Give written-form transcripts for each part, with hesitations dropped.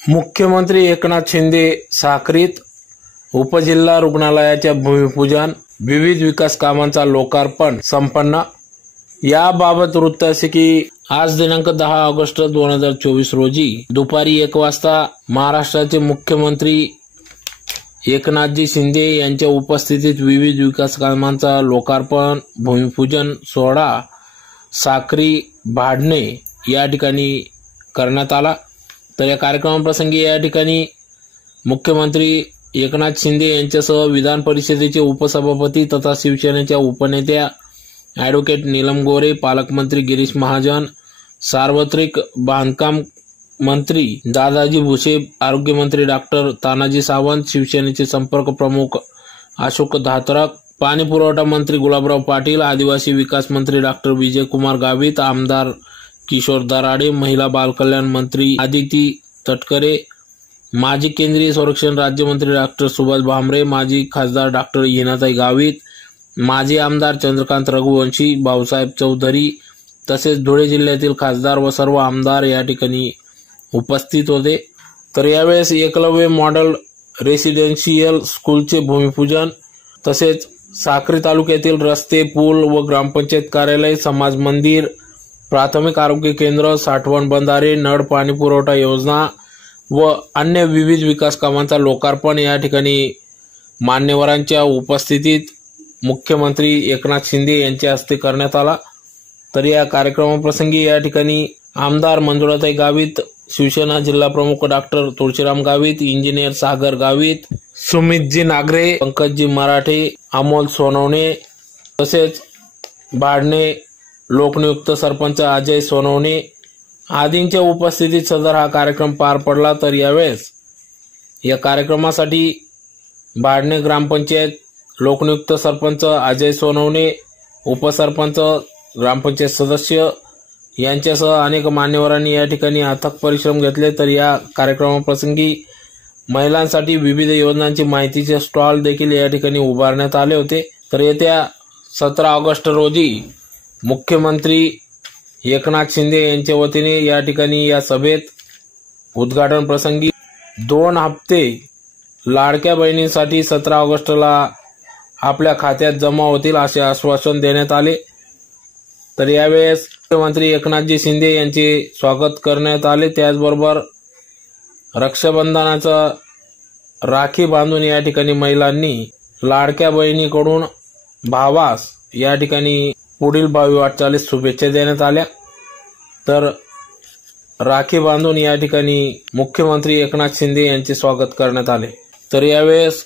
मुख्यमंत्री एकनाथ शिंदे साक्रीत उपजिल्हा रुग्णालयाच्या भूमिपूजन, विविध विकास कामांचा लोकार्पण संपन्न। याबाबत वृत्त असे की आज दिनांक 10 ऑगस्ट 2024 रोजी दुपारी 1 वाजता महाराष्ट्राचे मुख्यमंत्री एकनाथजी शिंदे यांच्या उपस्थितीत विविध विकास कामांचा लोकार्पण भूमिपूजन सोहळा साक्री भाडणे या ठिकाणी करण्यात आला। तर या कार्यक्रमाप्रसंगी या ठिकाणी मुख्यमंत्री एकनाथ शिंदे यांच्यासह विधान परिषदेचे उपसभापती तथा शिवसेनेच्या उपनेत्या ॲडव्होकेट नीलम गोरे, पालकमंत्री गिरीश महाजन, सार्वत्रिक बांधकाम मंत्री दादाजी भुसे, आरोग्यमंत्री डॉक्टर तानाजी सावंत, शिवसेनेचे संपर्क प्रमुख अशोक धातरक, पाणी पुरवठा मंत्री गुलाबराव पाटील, आदिवासी विकास मंत्री डॉक्टर विजयकुमार गावित, आमदार किशोर दराडे, महिला बालकल्याण मंत्री आदिती तटकरे, माजी केंद्रीय संरक्षण राज्यमंत्री डॉक्टर सुभाष भामरे, माजी खासदार डॉक्टर हिनाताई गावित, माजी आमदार चंद्रकांत रघुवंशी, भाऊसाहेब चौधरी तसेच धुळे जिल्ह्यातील खासदार व सर्व आमदार या ठिकाणी उपस्थित होते। तर यावेळेस एकलव्य मॉडेल रेसिडेन्शियल स्कूलचे भूमिपूजन तसेच साक्री तालुक्यातील रस्ते, पूल व ग्रामपंचायत कार्यालय, समाज मंदिर, प्राथमिक आरोग्य केंद्र, साठवण बंधारे, नळ पाणी पुरवठा योजना व अन्य विविध विकास कामांचा लोकार्पण या ठिकाणी मान्यवरांच्या उपस्थितीत मुख्यमंत्री एकनाथ शिंदे यांच्या हस्ते करण्यात आला। तर या कार्यक्रमाप्रसंगी या ठिकाणी आमदार मंजुळाताई गावित, शिवसेना जिल्हा प्रमुख डॉक्टर तुळशीराम गावित, इंजिनियर सागर गावित, सुमितजी नागरे, पंकजजी मराठे, अमोल सोनवणे तसेच भाडणे लोकनियुक्त सरपंच अजय सोनवणे आदींच्या उपस्थितीत सदर हा कार्यक्रम पार पडला। तर यावेळेस या कार्यक्रमासाठी भाडणे ग्रामपंचायत लोकनियुक्त सरपंच अजय सोनवणे, उपसरपंच, ग्रामपंचायत सदस्य यांच्यासह अनेक मान्यवरांनी या ठिकाणी अथक परिश्रम घेतले। तर या कार्यक्रमाप्रसंगी महिलांसाठी विविध योजनांची माहितीचे स्टॉल देखील या ठिकाणी उभारण्यात आले होते। तर येत्या 17 ऑगस्ट रोजी मुख्यमंत्री एकनाथ शिंदे यांच्या वतीने या ठिकाणी या सभेत उद्घाटन प्रसंगी 2 हप्ते लाडक्या बहिणींसाठी 17 ऑगस्टला आपल्या खात्यात जमा होतील असे आश्वासन देण्यात आले। तर यावेळेस मुख्यमंत्री एकनाथजी शिंदे यांचे स्वागत करण्यात आले। त्याचबरोबर रक्षाबंधनाचा राखी बांधून या ठिकाणी महिलांनी लाडक्या बहिणीकडून भावास या ठिकाणी पुढील भावी वाटचालीस शुभेच्छा देण्यात आल्या। तर राखी बांधून या ठिकाणी मुख्यमंत्री एकनाथ शिंदे यांचे स्वागत करण्यात आले। तर यावेळेस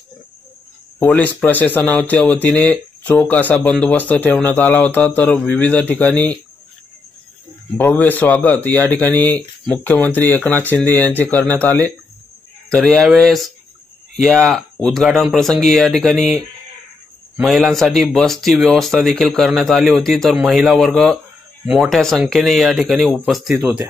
पोलीस प्रशासनाच्या वतीने चोख असा बंदोबस्त ठेवण्यात आला होता। तर विविध ठिकाणी भव्य स्वागत या ठिकाणी मुख्यमंत्री एकनाथ शिंदे यांचे करण्यात आले। तर यावेळेस या उद्घाटन प्रसंगी या ठिकाणी महिलांसाठी बसची व्यवस्था देखील करण्यात आली होती। तर महिला वर्ग मोठ्या संख्येने या ठिकाणी उपस्थित होत्या।